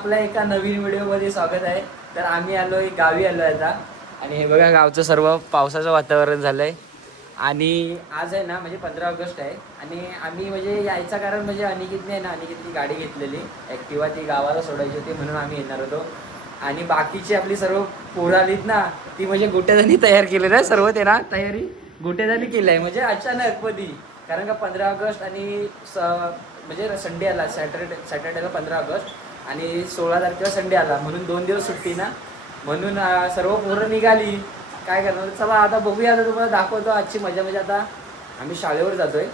आपल्या एका नवीन व्हिडिओमध्ये स्वागत आहे. तर आम्ही गावी आलो आता आणि हे बघा गावचं सर्व पावसाचं वातावरण झालंय. आणि आज आहे ना म्हणजे 15 ऑगस्ट आहे आणि आम्ही म्हणजे यायचं कारण म्हणजे अनिकेतने आहे ना, अनिकेतनी गाडी घेतलेली ॲक्टिवा, ती गावाला सोडायची होती म्हणून आम्ही येणार होतो. आणि बाकीची आपली सर्व पोरं आलीत ना, ती म्हणजे गोट्याजानी तयार केलेलं आहे सर्व. ते ना तयारी गोट्याजानी केलं आहे म्हणजे अचानक कधी, कारण का 15 ऑगस्ट आणि म्हणजे संडे आला, सॅटर्डेला 15 ऑगस्ट आणि 16 तारखेला संडे आला म्हणून 2 दिवस सुट्टी ना, म्हणून सर्व पोरं निघाली. काय करणार, चला आता बघूया. आता तुम्हाला दाखवतो आजची मजा. म्हणजे आता आम्ही शाळेवर जातोय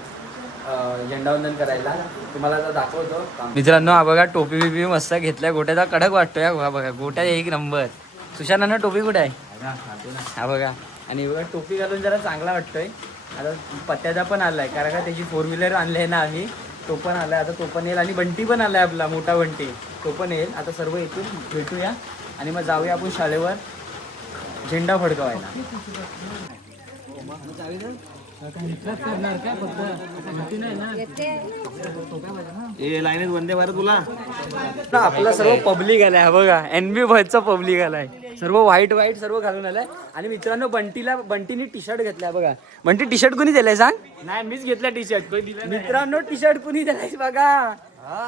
झेंडावंदन करायला, तुम्हाला आता दाखवतो. मित्रांनो हा बघा, टोपी बिपी मस्त घेतलाय, गोट्याचा कडक वाटतोय. हा बघा गोट्या एक नंबर. सुशांत टोपी कुठे आहे? हा बघा. आणि बघा टोपी घालून जरा चांगला वाटतोय. आता पत्त्याचा पण आलाय, कारण का त्याची 4 व्हीलर आणली आहे ना आम्ही, तो पण आलाय. आता तो पण येईल आणि बंटी पण आलाय आपला मोठा बंटी, तो पण येईल. आता सर्व येथून भेटूया आणि मग जाऊया आपण शाळेवर झेंडा फडकवायला. लाईनीत वंदे भारत तुला आपलं सर्व पब्लिक आलाय बघा, NB भरचं पब्लिक आलाय, सर्व व्हाईट सर्व घालून आलाय. आणि मित्रांनो बंटीने टी शर्ट घेतलाय बघा. बंटी टी शर्ट कुणी दिलाय सांग? नाही, मीच घेतला टी शर्ट. मित्रांनो टी शर्ट कुणी दिलाय बघा,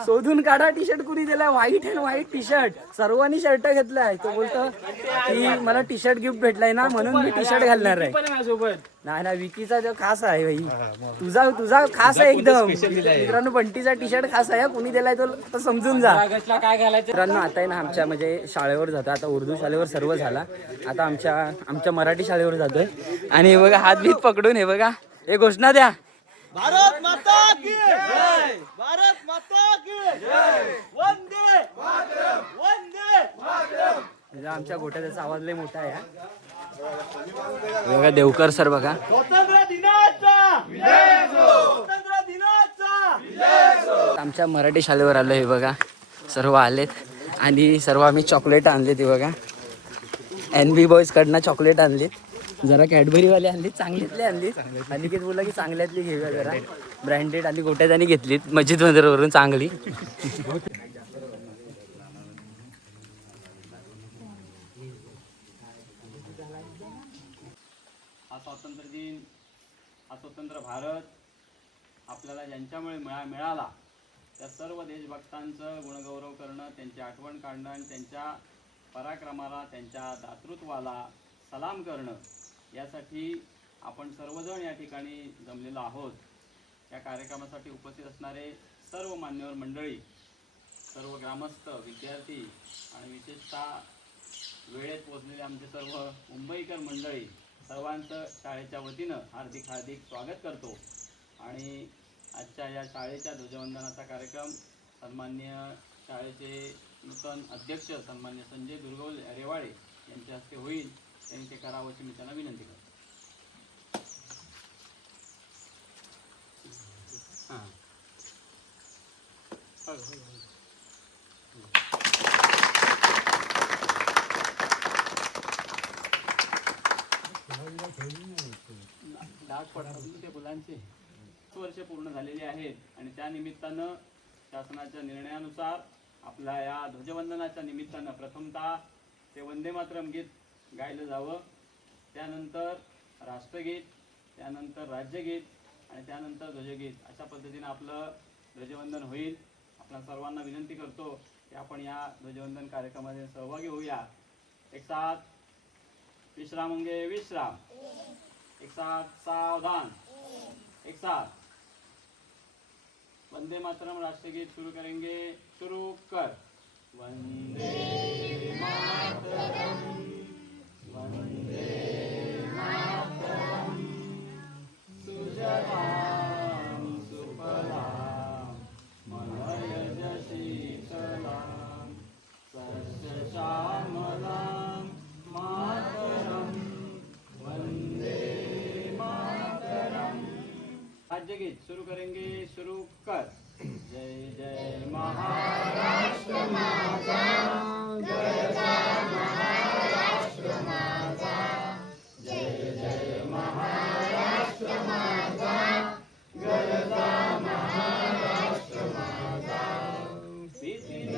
शोधून काढा. टी शर्ट कुणी दिलाय? White T shirt. सर्वांनी शर्ट घेतलाय. तो बोलतो की मला टी शर्ट गिफ्ट भेटलाय ना म्हणून मी टी शर्ट घालणार आहे. नाही विकीचा जो खास आहे भाई, तुझा खास आहे एकदम. मित्रांनो बंटीचा टी शर्ट खास आहे, कुणी दिलाय तो आता समजून जा. काय घालायचं मित्रांनो, आता आहे ना आमच्या म्हणजे शाळेवर जातो. आता उर्दू शाळेवर सर्व झाला, आता आमच्या मराठी शाळेवर जातोय. आणि हे बघा हात बीत पकडून, हे बघा हे घोषणा द्या. भारत माता की जय, भारत माता की जय, वंदे मातरम, वंदे मातरम. आमच्या गोट्याचा आवाज लय मोठा आहे. बघा देवकर सर बघा. स्वातंत्र्य दिनाचा विजय असो, स्वातंत्र्य दिनाचा विजय असो. आमच्या मराठी शाळेवर आलो, हे बघा सर्व आलेत आणि सर्व आम्ही चॉकलेट आणले. ते बघा NB बॉईज कडनं चॉकलेट आणलीत, जरा कॅडबरीवाले आणलीत, चांगल्यातले आणलीत. अनिकेत बोलला की चांगल्यातली घेऊया जरा ब्रँडेड. आणि गोट्याजानी घेतलीत मस्जिद मंदिरावरून चांगली. हा स्वातंत्र्य दिन, हा स्वतंत्र भारत आपल्याला ज्यांच्यामुळे मिळाला त्या सर्व देशभक्तांचं गुणगौरव करणं, त्यांची आठवण काढणं आणि त्यांच्या पराक्रमाला, त्यांच्या दातृत्वाला सलाम करणं, यासाठी आपण सर्वजण या ठिकाणी जमलेलो आहोत. या कार्यक्रमासाठी उपस्थित असणारे सर्व मान्यवर मंडळी, सर्व ग्रामस्थ, विद्यार्थी आणि विशेषतः वेळेत पोहोचलेले आमचे सर्व मुंबईकर मंडळी, सर्वांचं शाळेच्या वतीनं हार्दिक स्वागत करतो. आणि आजच्या या शाळेच्या ध्वजवंदनाचा कार्यक्रम सन्माननीय शाळेचे नूतन अध्यक्ष सन्मान्य संजय दुर्गवले रेवाळे यांच्या हस्ते होईल. त्यांनी ते करावं अशी मी त्यांना विनंती करतो. मुलांचे वर्ष पूर्ण झालेली आहेत आणि त्या निमित्तानं शासनाच्या निर्णयानुसार आपल्या या ध्वजवंदनाच्या निमित्तानं प्रथमतः ते वंदे मातरम गीत गायलं जावं, त्यानंतर राष्ट्रगीत, त्यानंतर राज्यगीत आणि त्यानंतर ध्वजगीत, अशा पद्धतीनं आपलं ध्वजवंदन होईल. आपल्या सर्वांना विनंती करतो की आपण या ध्वजवंदन कार्यक्रमामध्ये सहभागी होऊया. एक साथ विश्रामंगे विश्राम, एक साथ सावधान, एक साथ वंदे मातरम राष्ट्रगीत शुरू करेंगे. शुरू कर. वंदे मातरम, वंदे मातरम, सुजलाम सुफलाम मलयज शीतलाम सस्य श्यामलाम मातरम, वंदे मातरम. राज्यगीत शुरू करेंगे. शुरू कर. जय जय महाराष्ट्र माझा, गरजा महाराष्ट्र माझा, जय जय महाराष्ट्र माझा, गरजा महाराष्ट्र माझा. विपिन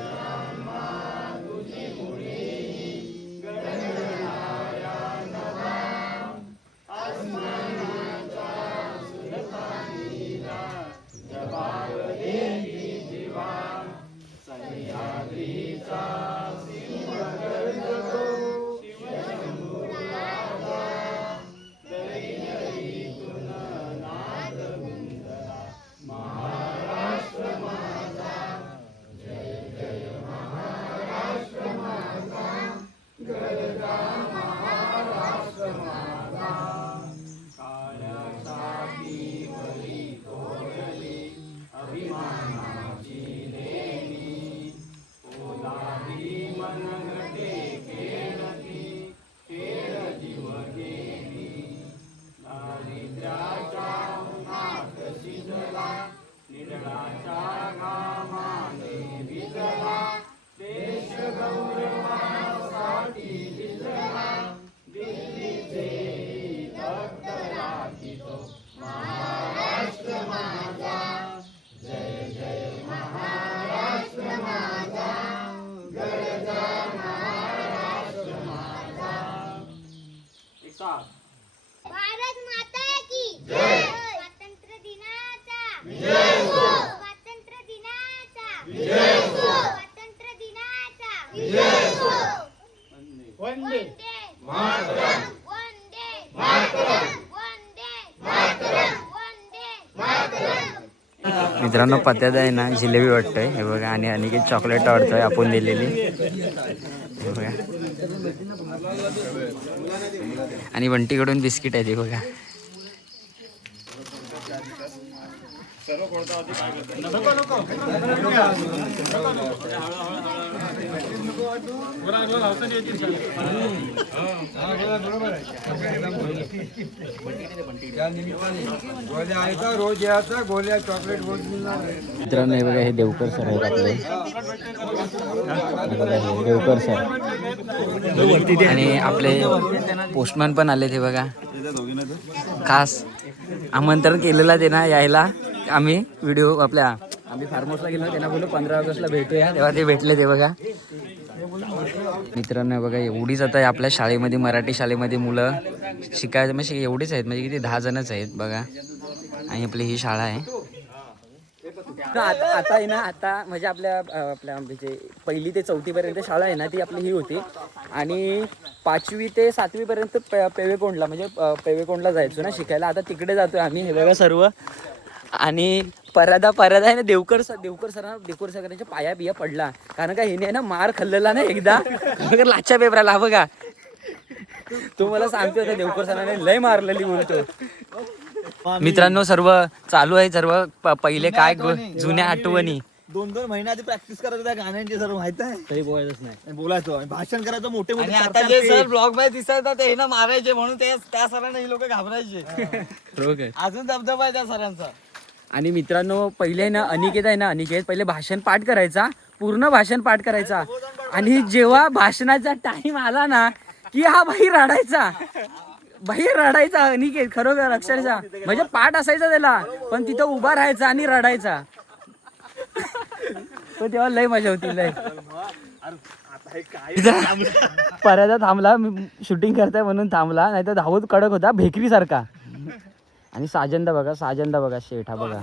मित्रांनो पत्त्यात आहे ना जिलेबी वाटतोय हे बघा आणि अनिकेत चॉकलेट वाटतोय आपण दिलेली हे बघा आणि बंटीकडून बिस्किट आहे ते बघा. मित्रांनो हे बघा हे देवकर सर आहेत आपले हे बघा हे देवकर सर आणि आपले पोस्टमॅन पण आले ते बघा खास आमंत्रण केलेलं ते ना यायला. आम्ही व्हिडिओ आम्ही फार्म हाऊसला गेलो त्यांना बोललो 15 ऑगस्टला भेटूया तेव्हा ते भेटले ते बघा. मित्रांनो बघा एवढीच आता आपल्या शाळेमध्ये मराठी शाळेमध्ये मुलं शिकायचं म्हणजे एवढीच आहेत म्हणजे किती 10 जणच आहेत बघा आणि आपली ही शाळा आहे. आता आहे ना आता म्हणजे आपल्या म्हणजे 1ली ते 4थी पर्यंत शाळा आहे ना ती आपली ही होती आणि 5वी ते 7वी पर्यंत पेवेकोंडला म्हणजे पेवेकोंडला जायचो ना शिकायला. आता तिकडे जातोय आम्ही हे बघा सर्व आणि परादा आहे ना देवकर सरांच्या पाया बिया पडला कारण का हिने ना मार खाल्लेला ना एकदा लाच्या पेपराला बघा. तो मला सांगतो आता देवकर सरांने लय मारलेली बोलतो. मित्रांनो सर्व चालू आहे सर्व पहिले काय जुन्या आठवणी 2-2 महिने आधी प्रॅक्टिस करायचं त्या गाण्यांची सर माहित आहे तरी बोलायचंच नाही बोलायचं भाषण करायचं मोठे मोठे आता जे सर ब्लॉग मध्ये दिसायचं ते ना मारायचे म्हणून त्या सरांना ही लोक घाबरायचे. अजून दबदबा आहे त्या सरांचा. आणि मित्रांनो पहिले ना अनिकेत पहिले भाषण पाठ करायचा पूर्ण भाषण पाठ करायचा आणि जेव्हा भाषणाचा टाइम आला ना की हा भाई रडायचा अनिकेत खरोखर अक्षरशः म्हणजे पाठ असायचा त्याला पण तिथं उभा राहायचा आणि रडायचा. तो तेव्हा लय मजा होती लय. परत थांबला शूटिंग करताय म्हणून थांबला नाही तर धावत कडक होता भेकरी सारखा. आणि साजंदा बघा शेठ हा बघा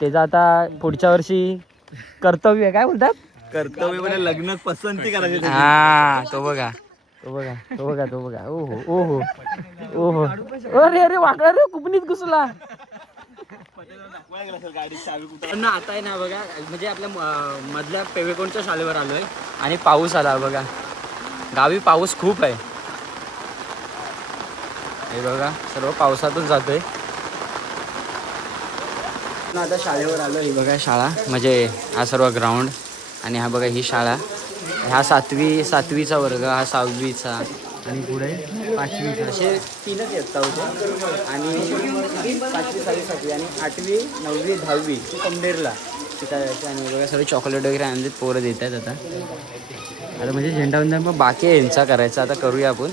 त्याचा आता पुढच्या वर्षी कर्तव्य काय बोलतात कर्तव्य म्हणजे लग्न पसंती करायची. हा तो बघा ओहो अरे वाकडा रे कुपनीत घुसला. आता आहे ना बघा म्हणजे आपल्या मधल्या पेवेकोंडच्या शाळेवर आलोय आणि पाऊस आला बघा गावी पाऊस खूप आहे हे बघा सर्व पावसातून जातोय. आता शाळेवर आलो ही बघा शाळा म्हणजे हा सर्व ग्राउंड आणि हा बघा ही शाळा हा 7वीचा वर्ग हा 6वीचा आणि पुढे 5वीचा असे 3च इयत्ता होते आणि 5वी 6वी 7वी आणि 8वी 9वी 10वी ती कमडेरला शिकायचे. आणि बघा सर्व चॉकलेट वगैरे आणले पोरं देत आहेत आता म्हणजे झेंडावंदन पण बाकी आहे यांचा करायचा आता करूया आपण.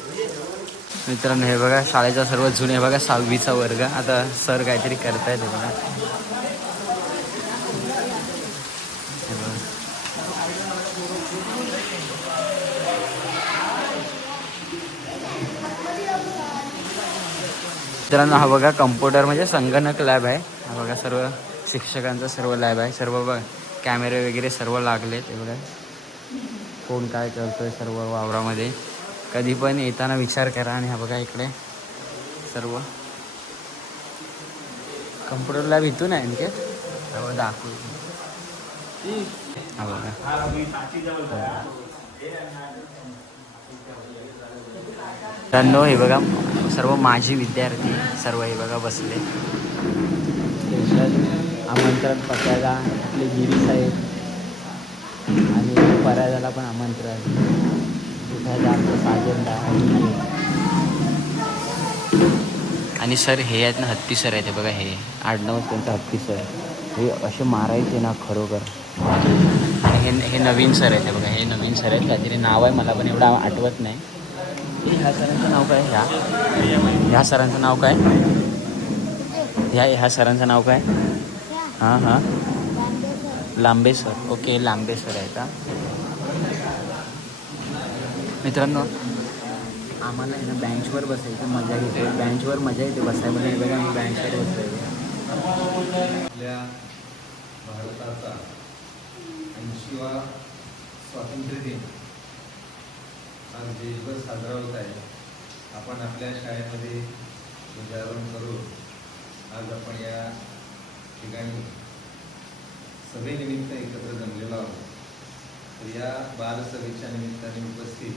मित्रांनो हे बघा शाळेचा सर्व जुने बघा 6वीचा वर्ग आता सर काहीतरी करतायत हे बघा. मित्रांनो हा बघा कम्प्युटर म्हणजे संगणक लॅब आहे हा बघा सर्व शिक्षकांचा सर्व लॅब आहे सर्व बघा कॅमेरे वगैरे सर्व लागलेत हे बघा कोण काय करतोय सर्व वावरामध्ये कधी पण येताना विचार करा. आणि हा बघा इकडे सर्व कम्प्युटर लॅब इथून आहे आणखी दाखवू हा बघा मित्रांनो हे बघा सर्व माजी विद्यार्थी सर्व हे बघा बसले. स्पेशल आमंत्रण पत्याला आपले गिरी साहेब आणि परायदाला पण आमंत्रण तिथं आमचं साजंदा आणि सर हे आहेत ना हत्ती सर आहेत हे बघा हे आडनावच त्यांचं हत्ती सर हे असे मारायचे ना खरोखर. आणि हे नवीन सर आहेत हे बघा हे नवीन सर आहेत काहीतरी नाव आहे मला पण एवढं आठवत नाही. ह्या सरांचं नाव काय ह्या सरांचं नाव काय ह्या सरांचं नाव काय हां लांबे सर ओके लांबे सर आहे का. मित्रांनो आम्हाला आहे ना बेंचवर बसायचं मजा येते बेंचवर मजा येते बसायला बघा मी बेंचवर बसतोय. आपल्या भारताचा 80वा स्वातंत्र्य दिन आज देशभर साजरा होत आहे. आपण आपल्या शाळेमध्ये ध्वजारोहण करून आज आपण या ठिकाणी सभेनिमित्त एकत्र जमलेलो आहोत. तर या बालसभेच्या निमित्ताने उपस्थित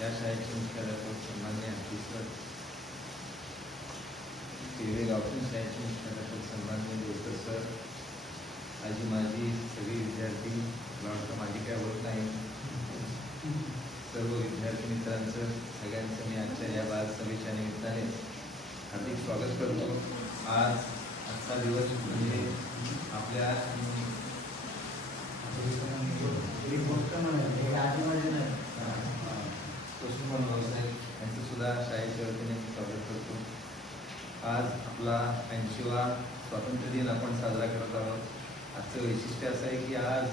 या शाळेचे मुख्याध्यापक सन्माननीय आरती सर, केवे गावठी शाळेचे मुख्याध्यापक सन्माननीय देवकर सर, आजी माजी सगळे विद्यार्थी, मला वाटतं माझी काय होत नाही, सर्व विद्यार्थी मित्रांचं सगळ्यांचं मी आजच्या या बालसभेच्या निमित्ताने हार्दिक स्वागत करतो. आजचा दिवस म्हणजे आपल्या व्यवसाय यांचं सुद्धा शाळेच्या वतीने स्वागत करतो. आज आपला 80वा स्वातंत्र्य दिन आपण साजरा करत आहोत. आजचं वैशिष्ट्य असं आहे की आज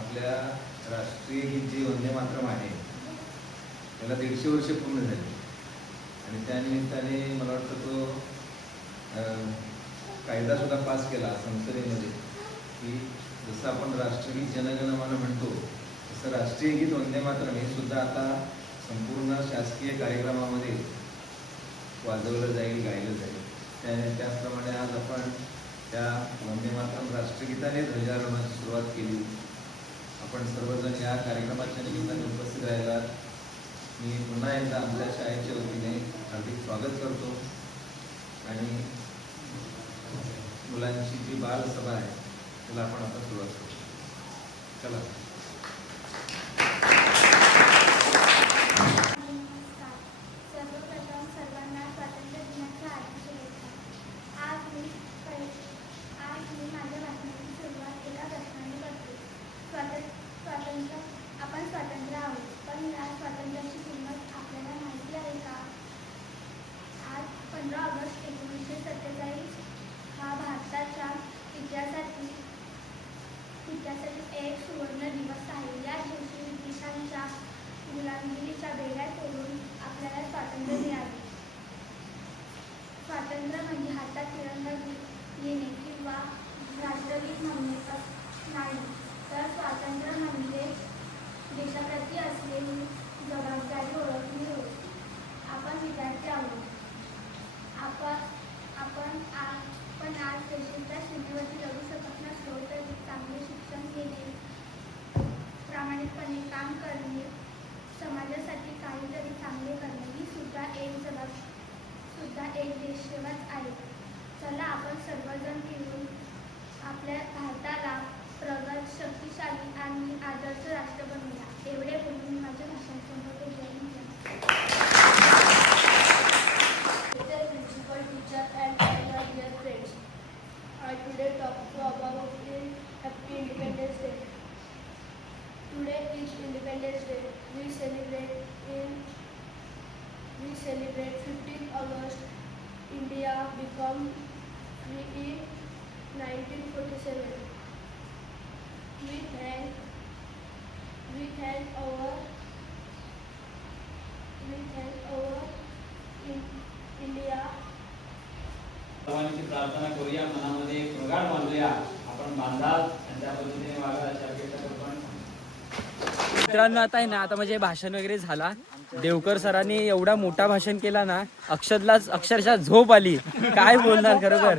आपल्या राष्ट्रीय गीत जे वंदे मातरम आहे त्याला 150 वर्ष पूर्ण झाली आणि त्यानिमित्ताने मला वाटतं तो कायदा सुद्धा पास केला संसदेमध्ये की जसं आपण राष्ट्रगीत जनगणमन म्हणतो तसं राष्ट्रीय गीत वंदे मातरम हे सुद्धा आता संपूर्ण शासकीय कार्यक्रमामध्ये वाजवलं जाईल, गायलं जाईल. त्याचप्रमाणे आज आपण त्या वंदे मातरम राष्ट्रगीताने ध्वजारोहणाची सुरुवात केली. आपण सर्वजण या कार्यक्रमाच्या निमित्ताने उपस्थित राहिलात. मी पुन्हा एकदा आमच्या शाळेच्या वतीने हार्दिक स्वागत करतो आणि मुलांची जी बालसभा आहे त्याला आपण आता सुरुवात करू. चला. सर्वप्रथम सर्वांना स्वातंत्र्य दिनाच्या हार्दिक शुभेच्छा. आज मी माझ्या भाषणाची सुरुवात एका प्रश्नाने करते. आपण स्वातंत्र्य आहोत, पण या स्वातंत्र्याची किंमत आपल्याला माहिती आहे का? आज 15 ऑगस्ट 1947 हा भारताच्या इतिहासातील एक सुवर्ण दिवस आहे. या दिवशी ब्रिटिशांच्या गुलामगिरीच्या बेड्या तोडून आपल्याला स्वातंत्र्य मिळाले. स्वातंत्र्य म्हणजे हातात तिरंगा येणे किंवा राष्ट्रगीत म्हणणे नाही, तर स्वातंत्र्य म्हणजे देशाप्रती असलेली जबाबदारी ओळखणे होय. आपण विद्यार्थी आहोत. आपण आज देशाच्या सीमेवरती लढू शकत नसलो तरी चांगले शिक्षण घेणे, प्रामाणिकपणे काम करणे, समाजासाठी काहीतरी चांगले करणे ही सुद्धा एक देशसेवाच आहे. चला आपण सर्वजण मिळून आपल्या भारताला प्रगत, शक्तिशाली आणि आदर्श राष्ट्र बनवूया. एवढे बोलून मी माझ्या भाषण संपवते. जय Hind. Principal, teacher and my dear friends, I today talk to about Happy Independence Day. Today is Independence Day. We celebrate 15th August. India became free in 1947. We thank our India. सर्वांची प्रार्थना करूया, मनामध्ये एक प्रगाढ बांधूया. आपण बांधाल आणि त्या पद्धतीने वागाल अशा अपेक्षा करतो. मित्रांनो आता आहे ना, आता म्हणजे भाषण वगैरे झाला. देवकर सरांनी एवढा मोठा भाषण केला ना, अक्षरशः झोप आली. काय बोलणार खरोखर.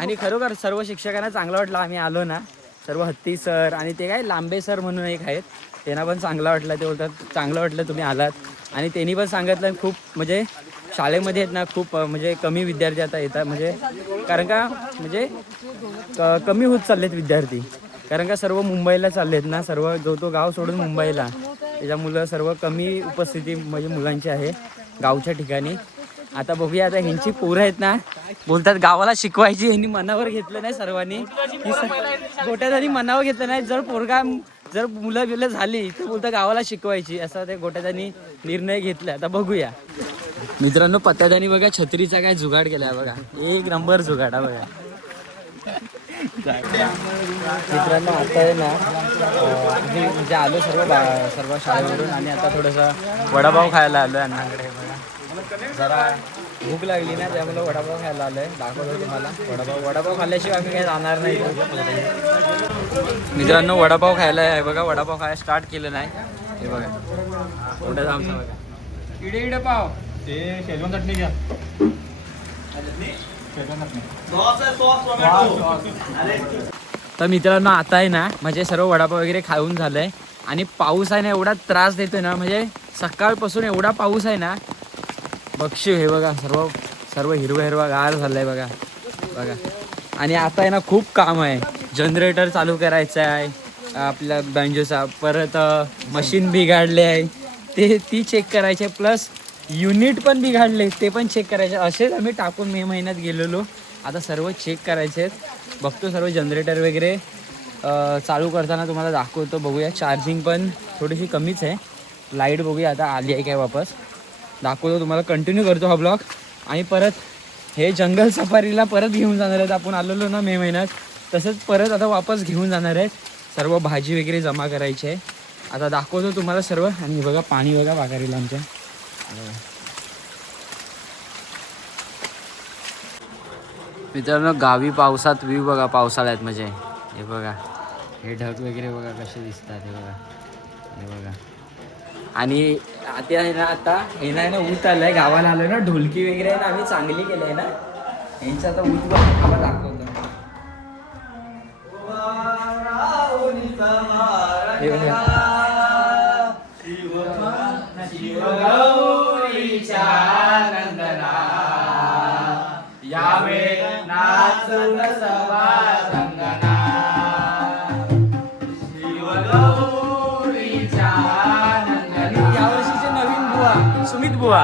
आणि खरोखर सर्व शिक्षकांना चांगलं वाटलं. आम्ही आलो ना, सर्व हत्ती सर आणि ते काय लांबे सर म्हणून एक आहेत, त्यांना पण चांगलं वाटलं. ते बोलतात चांगलं वाटलं तुम्ही आलात. आणि त्यांनी पण सांगितलं खूप म्हणजे शाळेमध्ये आहेत ना खूप म्हणजे कमी विद्यार्थी आता येतात, म्हणजे कारण का म्हणजे कमी होत चाललेत विद्यार्थी, कारण का सर्व मुंबईला चाललेत ना, सर्व तो गाव सोडून मुंबईला, त्याच्यामुळं सर्व कमी उपस्थिती म्हणजे मुलांची आहे गावच्या ठिकाणी. आता बघूया, आता ह्यांची पोरं आहेत ना, बोलतात गावाला शिकवायची. ह्यांनी मनावर घेतलं नाही सर्वांनी, गोट्याधारी मनावर घेतलं नाही. जर मुलं बिलं झाली तर बोलतं गावाला शिकवायची, असा ते गोट्याधारी निर्णय घेतला. आता बघूया मित्रांनो, पत्त्याधानी बघा छत्रीचा काय जुगाड केलाय बघा, एक नंबर जुगाड बघा. मित्रांनो आता आहे ना, आम्ही म्हणजे आलो सर्व शाळेवरून आणि आता थोडंसं वडापाव खायला आलो आहे अण्णाकडे. बघा जरा भूक लागली ना, त्यामुळे वडापाव खायला आलो आहे. दाखवतो तुम्हाला वडापाव खाल्ल्याशिवाय आम्ही काही जाणार नाही. मित्रांनो वडापाव खायला आहे बघा, वडापाव खायला स्टार्ट केलं नाही. हे बघा थोडं आमचा बघा इडे पाव, ते शेजवान चटणी घ्या. तर मित्रांनो आता आहे ना म्हणजे सर्व वडापाव वगैरे खाऊन झालंय आणि पाऊस आहे ना एवढा त्रास देतोय ना म्हणजे सकाळपासून एवढा पाऊस आहे ना बक्षीव हे बघा सर्व सर्व हिरवा गार झालंय बघा बघा. आणि आता आहे ना खूप काम आहे. जनरेटर चालू करायचं आहे आपल्या बँजोचा, परत मशीन बिघाडले आहे ती चेक करायचे, प्लस युनिट पण बिघाडले ते पण चेक करायचे. असेच आम्ही टाकून मे महिन्यात गेलेलो. आता सर्व चेक करायचे आहेत. बघतो सर्व जनरेटर वगैरे चालू करताना तुम्हाला दाखवतो. बघूया चार्जिंग पण थोडीशी कमीच आहे. लाईट बघूया आता आली आहे काय वापस, दाखवतो तुम्हाला. कंटिन्यू करतो हा ब्लॉग. आणि परत हे जंगल सफारीला परत घेऊन जाणार आहेत. आपण आलेलो ना मे महिन्यात, तसंच परत आता वापस घेऊन जाणार आहेत. सर्व भाजी वगैरे जमा करायची आहे. आता दाखवतो तुम्हाला सर्व. आणि बघा पाणी बघा वाघारीला आमच्या. मित्रांनो गावी पावसात व्ह्यू बघा पावसाळ्यात म्हणजे हे बघा हे ढग वगैरे बघा कसे दिसतात हे बघा हे बघा. आणि आता आहे ना आता हे नाही ना ऊत आलंय गावाला आलोय ना, ढोलकी वगैरे आहे ना आम्ही चांगली केली आहे ना यांचं. आता ऊत बघा दाखवतो हे बघा. यावर्षीचे नवीन बुवा सुमित बुवा.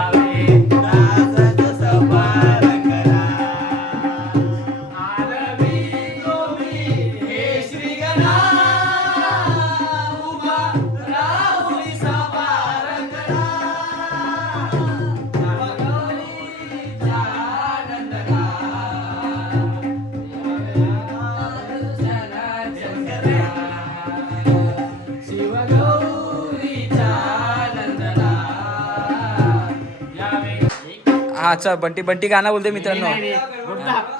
हा अच्छा बंटी बंटी गाणं बोलते मित्रांनो.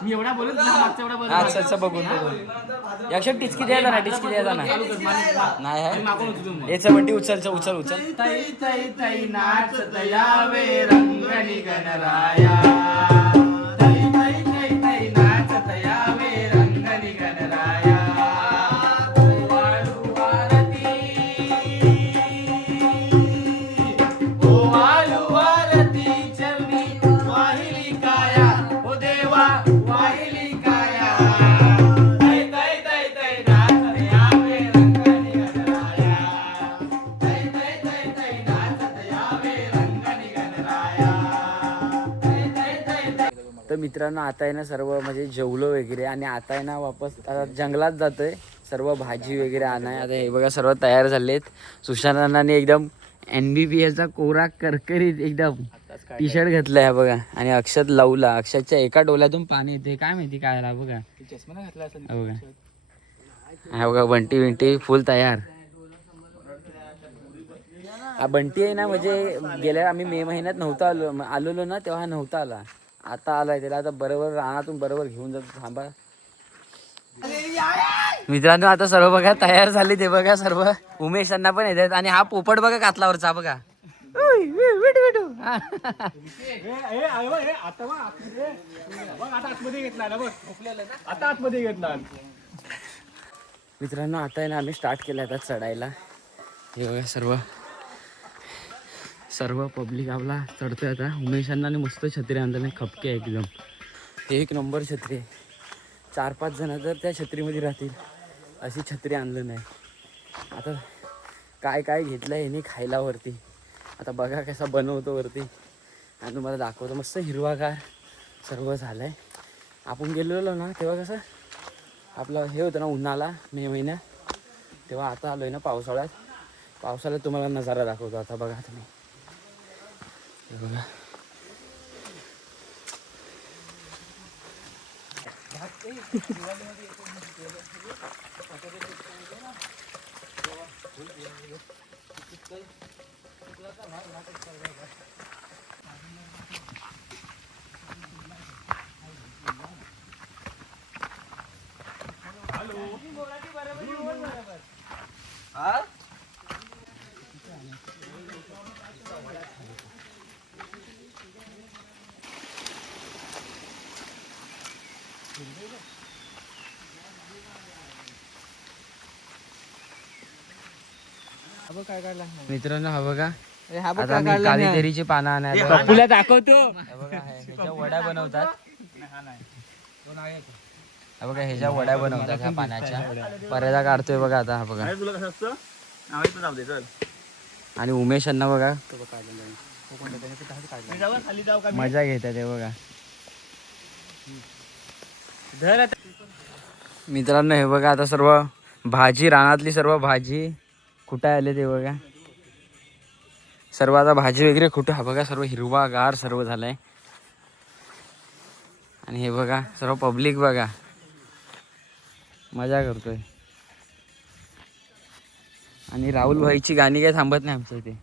मी एवढा बोलत अच्छा अच्छा बघून बघून याक्षात टिचकी द्यायचा ना टिचकी द्यायचा ना नाही आहे याचं बंटी उचल उचल उचल. तै तै तै नाचत यावे रंगणी गणराया. तै तै तै तै नाचत यावे रंगणी गणराया. वाळू वारती ओ वाळू वारती चरणी वाहिली काया ओ देवा वाहिली काया. तै तै तै तै नाचत यावे रंगणी गणराया. तै तै तै तै नाचत यावे रंगणी गणराया. तै तै तै तै. तर मित्रांनो आता आहे ना सर्व म्हणजे जेवलो वगैरे आणि आता आहे ना वापस आता जंगलात जातोय सर्व भाजी वगैरे आणाय. आता हे बघा सर्व तयार झालेत. सुशांतांनी एकदम NBBSचा कोरा करकरीत एकदम टी शर्ट घातलाय हा बघा. आणि अक्षत लावला. अक्षतच्या एका डोल्यातून पाणी येते काय माहिती काय आला बघा. चष्मा घातला असेल हा बघा हा बघा बंटी विंटी फुल तयार. हा बंटी आहे ना म्हणजे गेल्या आम्ही मे महिन्यात नव्हता आलेलो ना तेव्हा नव्हता आला. आता आलाय त्याला आता बरोबर रानातून बरोबर घेऊन जातो. थांबा मित्रांनो आता सर्व बघा तयार झाले ते बघा सर्व. उमेश यांना पण येतात. आणि हा पोपट बघा कातलावरचा बघा. आता आतमध्ये घेतला. मित्रांनो आता आहे ना आम्ही स्टार्ट केलं आता चढायला. हे बघा सर्व सर्व पब्लिक आपला चढतोय आता. उमेशांना मस्त छत्री आणलं नाही खपके आहे एकदम. एक नंबर छत्री आहे. 4-5 जण जर त्या छत्रीमध्ये राहतील अशी छत्री आणलं नाही. आता काय काय घेतलं आहे ह्यानी खायला वरती. आता बघा कसा बनवतो वरती आणि तुम्हाला दाखवतो. मस्त हिरवागार सर्व झालं आहे. आपण गेलेलो ना तेव्हा कसं आपलं हे होतं ना उन्हाळा मे महिन्यात तेव्हा. आता आलो आहे ना पावसाळ्यात तुम्हाला नजारा दाखवतो. आता बघा तुम्ही हे बघा मित्रांनो हा बघा हा बघ आता काय मी काढलं नाही. काळीदेरीची पानं आणायला पप्पूला दाखवतो हे बघा ह्याच्या वड्या बनवतात हा बघा ह्याच्या वड्या बनवतात ह्या पाण्याच्या पर्यादा काढतोय बघा आता हा बघा तुला कसं असतं जाऊ दे चल आणि उमेश यांना बघा मी जाऊ खाली जाऊ का मजा घेतात हे बघा मित्रांनो हे बघा आता सर्व भाजी रानातली सर्व भाजी कुठे आले ते बघा सर्व आता भाजी वगैरे कुठं हा बघा सर्व हिरवागार सर्व झालंय आणि हे बघा सर्व पब्लिक बघा मजा करतोय आणि राहुल भाईची गाणी काही थांबत नाही आमच्या इथे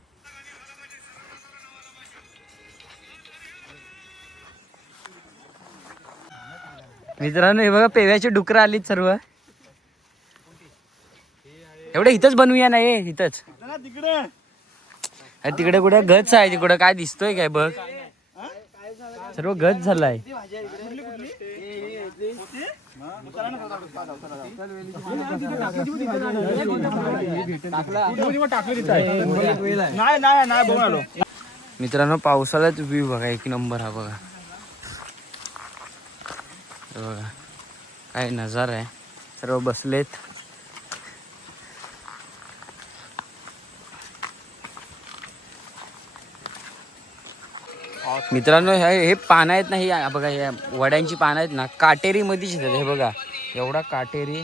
मित्रांनो हे बघा पेव्याची डुकरं आलीत सर्व एवढे इथंच बनवूया ना हे इथंच तिकडे अरे तिकडे कुठे गच आहे तिकडे काय दिसतोय काय बघ सर्व गच झालाय नाही नाही नाही बघून आलो मित्रांनो पावसाळ्यात व्ह्यू बघा एक नंबर हा बघा हे बघा काय नजारा आहे सर्व बसलेत मित्रांनो हे पानं आहेत ना ही बघा या वड्यांची पानं आहेत ना काटेरी मध्येच येतात हे बघा एवढा काटेरी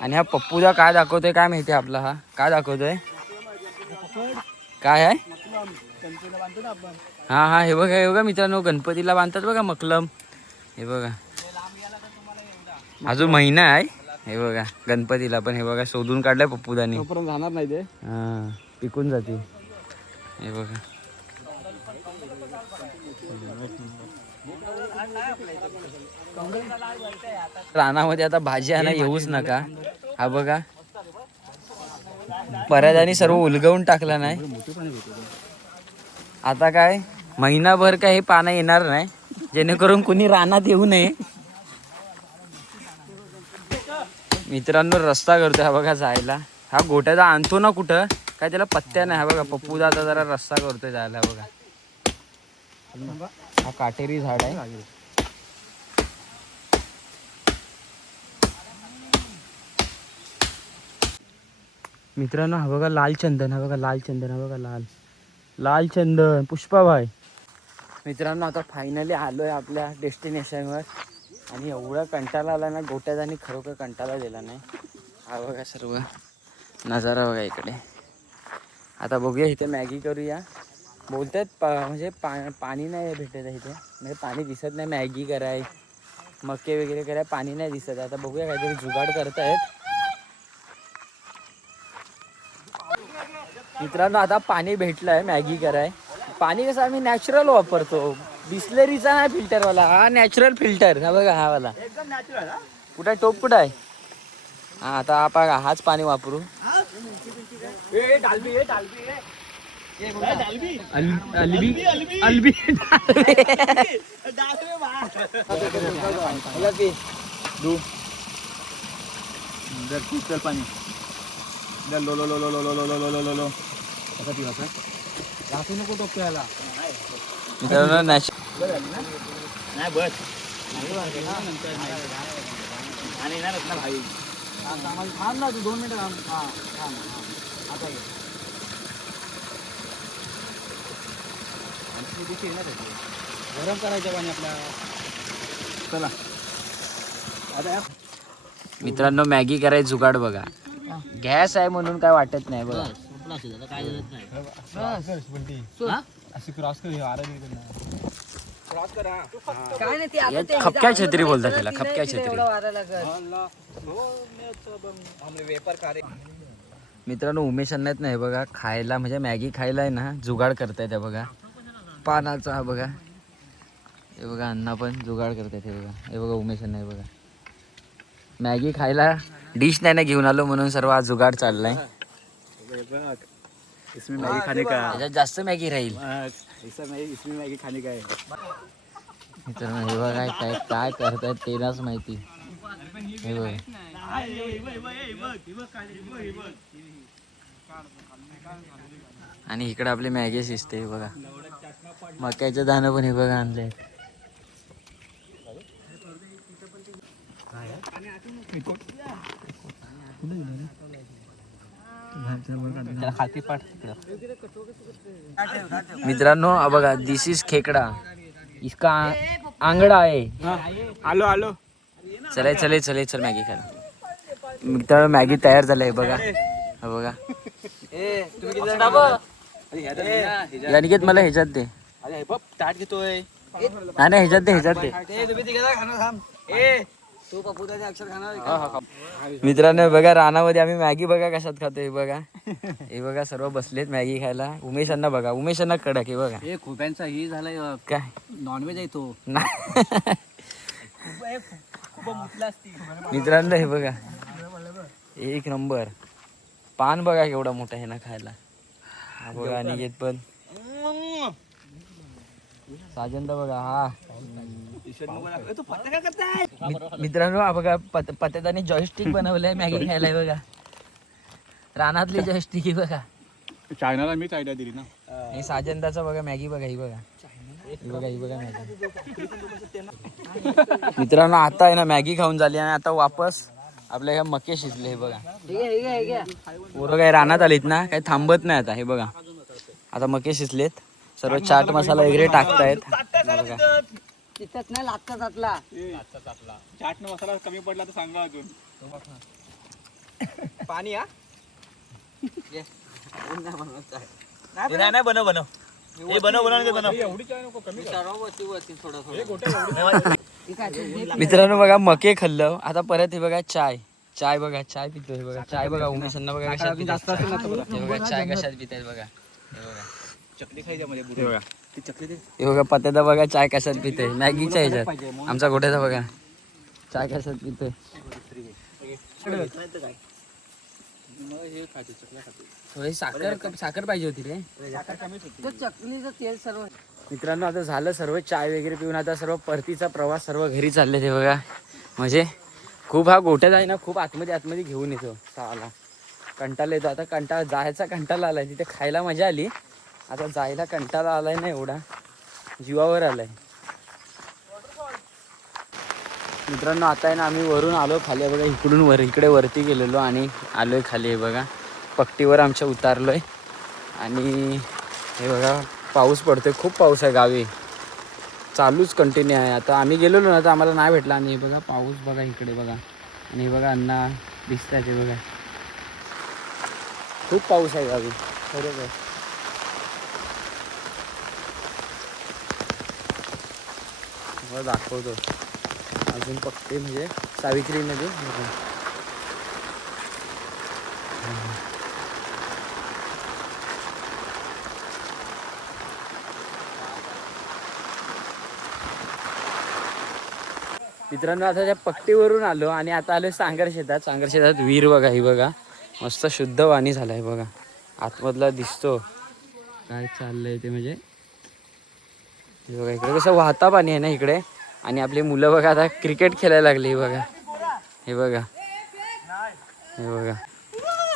आणि हा पप्पूदा काय दाखवतोय काय माहिती आपला हा काय दाखवतोय काय आहे हा हा हे बघा मित्रांनो गणपतीला बांधतात बघा मकलम हे बघा अजून महिना आहे हे बघा गणपतीला पण हे बघा शोधून काढलाय पप्पूदानी जाणार नाही ते हा पिकून जाते हे बघा रानामध्ये आता भाजी आणा येऊच नका हा बघा परादानी सर्व उलगवून टाकला नाही आता काय महिनाभर काय हे पानं येणार नाही जेणेकरून कुणी रानात येऊ नये मित्रांनो रस्ता करतोय हा बघा जायला हा गोट्याचा आणतो ना कुठं काय त्याला पत्त्या नाही हा बघा पप्पूदा आता जरा रस्ता करतोय जायला बघा हा काटेरी झाड आहे मित्रांनो हा बघा लाल चंदन हा बघा लाल चंदन हा बघा लाल चंदन पुष्पाबाई मित्रांनो आता फायनली आलोय आपल्या डेस्टिनेशनवर आणि एवढा कंटाळा आला ना गोट्यात आणि खरोखर कंटाळा दिला नाही हा बघा सर्व नजारा बघा इकडे आता बघूया इथे मॅगी करूया बोलतात म्हणजे पाणी नाही भेटत आहे इथे म्हणजे पाणी दिसत नाही मॅगी कराय मके वगैरे कराय पाणी नाही दिसत आता बघूया काहीतरी जुगाड करतायत मित्रांनो आता पाणी भेटलंय मॅगी कराय पाणी कसं आम्ही नॅचरल वापरतो बिस्लरीचा नाही फिल्टरवाला हा नॅचरल फिल्टर हा बघा हा वाला एकदम नॅचरल हा कुठे टोप कुठं आहे हा आता आपण हाच पाणी वापरू चल पाणी low low low low low low low low low low low कसा पिवायचा घासू नको टोक्याला मित्रांनो नाही बस आणि येणारच ना भाई थांब ना तू 2 मिनिटं थांब आता गरम करायचं पाणी आपल्या चला आता मित्रांनो मॅगी करायची जुगाड बघा गॅस आहे म्हणून काय वाटत नाही बघा अशी क्रॉस कर काय नाही ते आता ते खपक्या छत्री बोलतात त्याला खपक्या छत्री एवढं वारा लागत मित्रांनो उमेश अण्णात नाही बघा खायला म्हणजे मॅगी खायला आहे ना जुगाड करतायत बघा पानाचा हा बघा हे बघा अण्णा पण जुगाड करतायत हे बघा उमेश अण्णा हे बघा मॅगी खायला डिश नाही ना घेऊन आलो म्हणून सर्व आज जुगाड चाललाय इसमें मैगी खाने का त्याच्यात जास्त मॅगी राहील ऐसा नहीं इसमें मैगी खाने का है मित्रांनो हे बघा काय काय करतायत तेलाच माहिती हे बघा आणि इकडे आपली मॅगी शिजते बघा. मक्याचे दाणं पण हे बघा आणले. मित्रांनो हा बघा, दिस इज खेकडा. इसका आंगडा आहे. आलो चले चले चले चल मॅगी खायला. मित्रांनो मॅगी तयार झालाय बघा. हा बघा अनिकेत मला ह्याच्यात दे. अरे ताट घेतोय. नाही नाही ह्याच्यात दे ह्याच्यात दे. तुम्ही तिघे खाणार थांब. तू पप्पूदाचे अक्षर खाणार. मित्रांनो बघा रानामध्ये आम्ही मॅगी बघा कशात खातोय बघा. हे बघा सर्व बसलेत मॅगी खायला. उमेशांना बघा, उमेशांना कडक आहे बघा. हे खोप्यांचा ही झालाय काय नॉनव्हेज आहे तो. मित्रांनो हे बघा एक नंबर. पान बघा केवढा मोठा आहे ना खायला. हा बघा अनिकेत पण. साजंदा बघा हा. मित्रांनो हा बघा पत्याने जॉयस्टिक बनवलंय मॅगी खायला बघा. रानातली जॉयस्टिक आहे बघा. चायनाला मीच आयडिया दिली ना. हे साजंदाचा बघा मॅगी बघा. ही बघा ही बघा ही बघा मॅगी. मित्रांनो आता आहे ना मॅगी खाऊन झाली आणि आता वापस आपल्या ह्या मके शिजले. हे बघा पोरं काय रानात आलीत ना, काही थांबत नाही आता. हे बघा आता मके शिजलेत. सर्व चाट मसाला वगैरे टाकतायत बघा. तिथंच नाही लागतात आतला. चाट मसाला कमी पडला तर सांगा अजून. पाणी हा नाही बनव बनव. हे बनव बनव. एवढी चाय नको, कमी मित्रांनो बघा मके खाल्लं. आता परत हे बघा चाय बघा. चाय पितो हे बघा. चाय बघा उमेशांना बघा कशात पितात. हे बघा चाय कशात पितायत बघा. हे बघा चकली खायच्या मध्ये बुडे बघा. ती चकली दे. हे बघा पत्यादा बघा चाय कशात पितोय. मॅगीच्या ह्याच्यात. आमचा गोठ्याचा बघा चाय कशात पितोय. थोडी साखर पाहिजे होती रे. चकलीचं तेल सर्व. मित्रांनो आता झालं सर्व चाय वगैरे पिऊन. आता सर्व परतीचा प्रवास सर्व घरी चालले. ते बघा म्हणजे खूप हा गोठ्यात आहे ना, खूप आतमध्ये घेऊन येतो साला. कंटाळा येतो आता. जायचा कंटाळा आलाय. तिथे खायला मजा आली. आता जायला कंटाळा आलाय ना, एवढा जीवावर आलाय. मित्रांनो आता आहे ना आम्ही वरून आलो खाली बघा. इकडून इकडे वरती गेलेलो आणि आलोय खाली. हे बघा पट्टीवर आमच्या उतारलोय. आणि हे बघा पाऊस पडतोय. खूप पाऊस आहे गावी. चालूच कंटिन्यू आहे. आता आम्ही गेलेलो ना तर आम्हाला नाही भेटला. आणि हे बघा पाऊस बघा इकडे बघा. आणि हे बघा अण्णा दिसतात हे बघा. खूप पाऊस आहे गावी बरोबर. दाखवतो अजून पट्टी म्हणजे सावित्रीमध्ये. मित्रांनो आता त्या पट्टीवरून आलो आणि आता आलो सांगर शेतात. विहीर बघा ही बघा मस्त शुद्ध पाणी झालंय बघा. आतमधला दिसतो काय चाललंय ते. म्हणजे हे बघा इकडे कसं वाहता पाणी आहे ना इकडे. आणि आपली मुलं बघा आता क्रिकेट खेळायला लागली बघा. हे बघा हे बघा.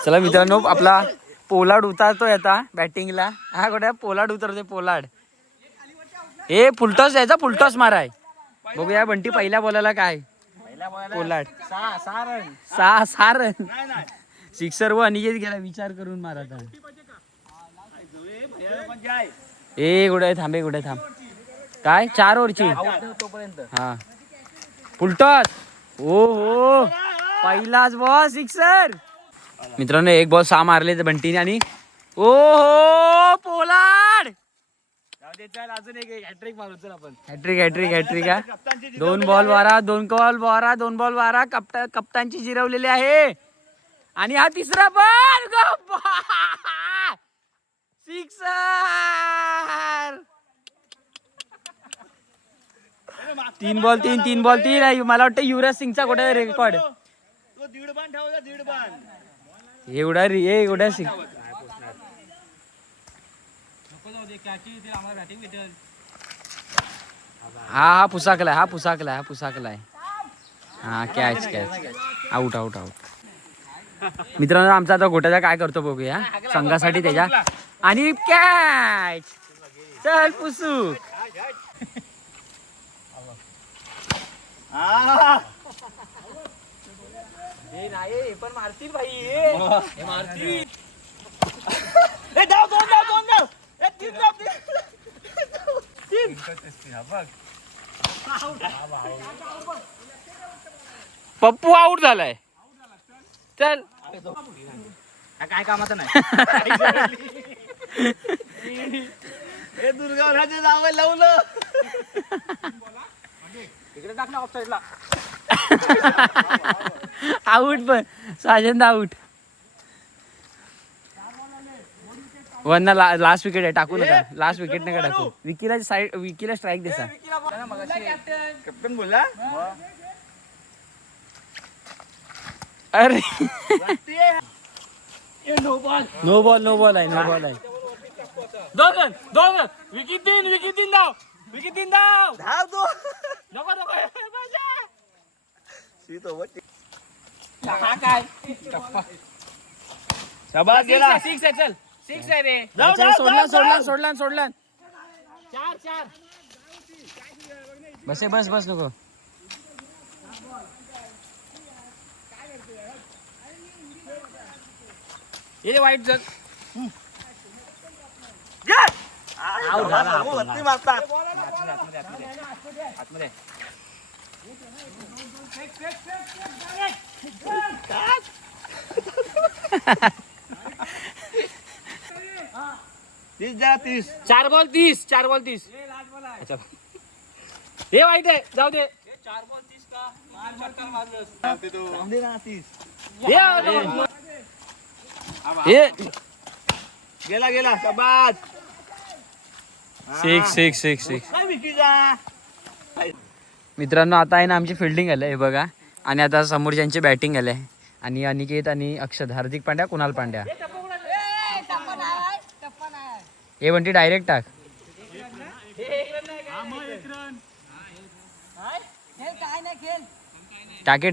चला मित्रांनो आपला पोलाड उतारतोय आता बॅटिंगला. हा कुठे पोलाड उतरतोय. पोलाड हे फुलटॉस द्यायचा. फुलटॉस माराय. बघूया बंटी पहिल्या बॉलाला काय. पोलाड 6 रन. सिक्सर व अनिकेत गेला विचार करून मारा. ए कुठे थांबे थांब. काय 4 ओव्हरची हा फुलटॉस. हो पहिलाच बॉल सिक्सर. मित्रांनो एक बॉल 6 मारले बंटीने. आणि ओ हो पोलाड. अजून एक हॅट्रिक मारू. चल आपण हॅट्रिक हा. 2 बॉल 12 कप्तानची जिरवलेली आहे. आणि हा तिसरा बॉल सिक्सर. 3 बॉल 3 आहे. मला वाटतं युवराज सिंगचा कुठे रेकॉर्ड. एवढा सिंग. हा पुसाकलाय. हा कॅच आउट. मित्रांनो आमचा आता गोट्याचा काय करतो बघूया संघासाठी त्याच्या. आणि कॅच. चल पुसू. हे नाही पण मारतील भाई. हे मारतील. पप्पू आउट झालाय. चल काय कामाचं नाही. हे दुर्गावराचे जावं लावलं. इकडे टाक ना ऑफ साईडला. आउट पण साजन आउट. वरना लास्ट विकेट आहे टाकू नका. लास्ट विकेट नका टाकू. विकीला स्ट्राईक देसा. कॅप्टन बोला. अरे नो बॉल आहे. दोन विकेट तीन धाव. धाव तो. नको काय शाबास गेला. सिक्स आहे. चल सिक्स आहे रे. जाऊ. सोडला. चार बस नको. ये वाईट जग. आउट झाला. वरती मारतात. आतमध्ये. तीस. 4 बॉल 30. अच्छा हे वाईट आहे. जाऊ दे. 4 बॉल 30 का? हे गेला शाबास. 6 काय विकीचा. मित्रांनो आता आहे ना आमची फिल्डिंग आलं हे बघा. आणि आता समोरच्यांची बॅटिंग आलंय. आणि अनिकेत आणि अक्षद, हार्दिक पांड्या, कुणाल पांड्या. हे म्हणते डायरेक्ट टाक.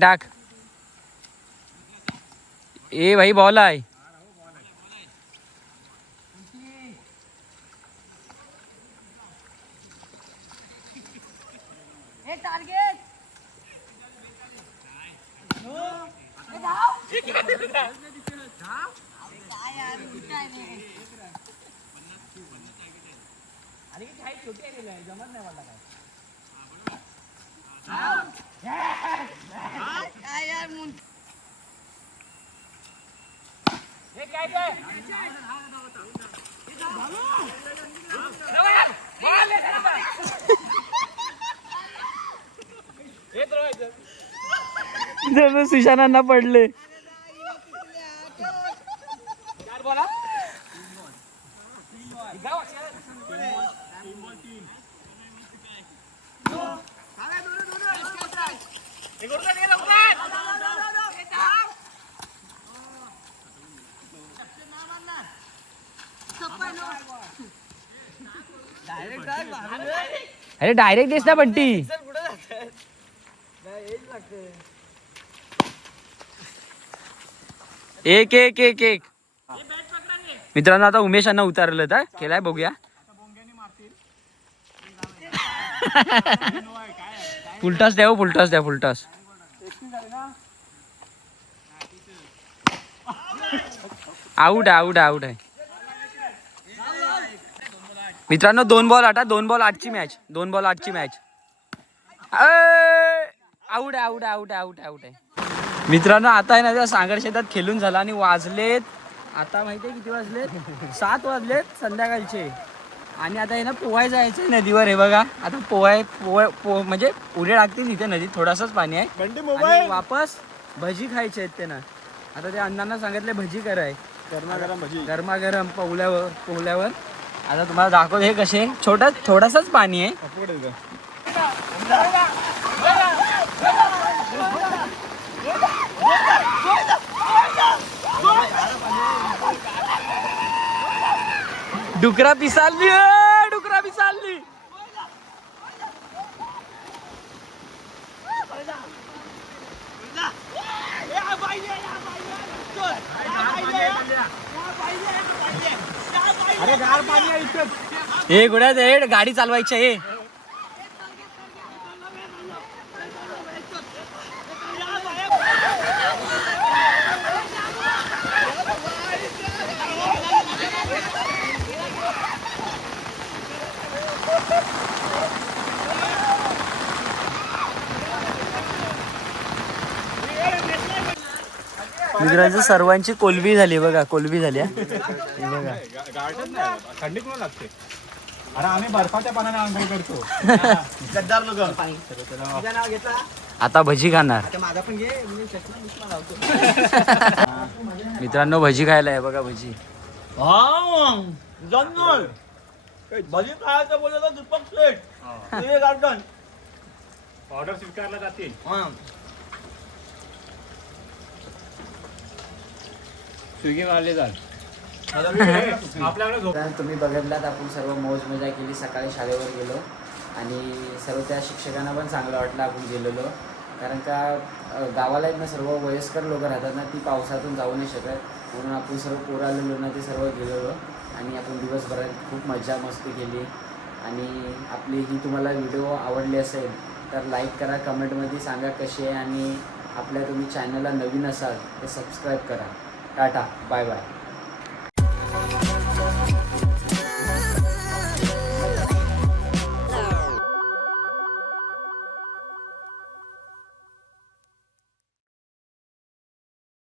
टाक. ए भाई बॉल आहे. सुशांना पडले. अरे डायरेक्ट दिस ना बंटी. एक. मित्रांनो आता उमेश यांना उतारलं तर केलाय बघूया. फुलटॉस द्या. आउट आहे. मित्रांनो 2 बॉल 8ची मॅच. 2 बॉल 8ची मॅच. आउट आहे. मित्रांनो आता आहे ना त्या सांगड शेतात खेळून झाला आणि वाजलेत आता माहितीये किती वाजलेत. 7 वाजलेत संध्याकाळचे. आणि आता आहे ना पोहाय जायचंय नदीवर. हे बघा आता म्हणजे उड्या लागतील इथे नदीत. थोडासाच पाणी आहे. आणि वापस भजी खायचे आहेत त्यांना. आता त्या अण्णांना सांगितले भजी कराय. गरमागरम पोहल्यावर. आता तुम्हाला दाखवतो हे कसे. थोडासाच पाणी आहे. डुकरा पिसालली. हे गुड्यात हे गाडी चालवायची आहे. मित्रांचं सर्वांची कोलबी झाली बघा, कोलबी झाली हा. हे बघा गारठच नाही, थंडी कुणा लागते. अरे आम्ही बर्फाच्या पाण्याने आंघोळ करतो. गद्दार लोक आता भजी खाणार. आता माझा पण घे, मी चष्मा बिष्मा लावतो. मित्रांनो भजी खायला आहे बघा भजी. जन्नल भजी खायचं बोललं तर दीपक प्लेट ते गार्डन. ऑर्डर स्वीकारला जातील. स्विगी मारले जाल. आपल्याकडे झोप. तुम्ही बघितलात आपण सर्व मौज मजा केली. सकाळी शाळेवर गेलो आणि सर्व त्या शिक्षकांना पण चांगलं वाटलं आपण गेलेलो. कारण का गावाला आहेत ना सर्व वयस्कर लोक राहतात ना, ती पावसातून जाऊ नाही शकत. म्हणून आपण सर्व पोरं आलेलो ना ते सर्व गेलेलो आणि आपण दिवसभरात खूप मजा मस्ती केली. आणि आपली ही तुम्हाला व्हिडिओ आवडली असेल तर लाईक करा, कमेंटमध्ये सांगा कशी आहे. आणि आपल्या तुम्ही चॅनलला नवीन असाल तर सबस्क्राईब करा. Ta ta, bye bye.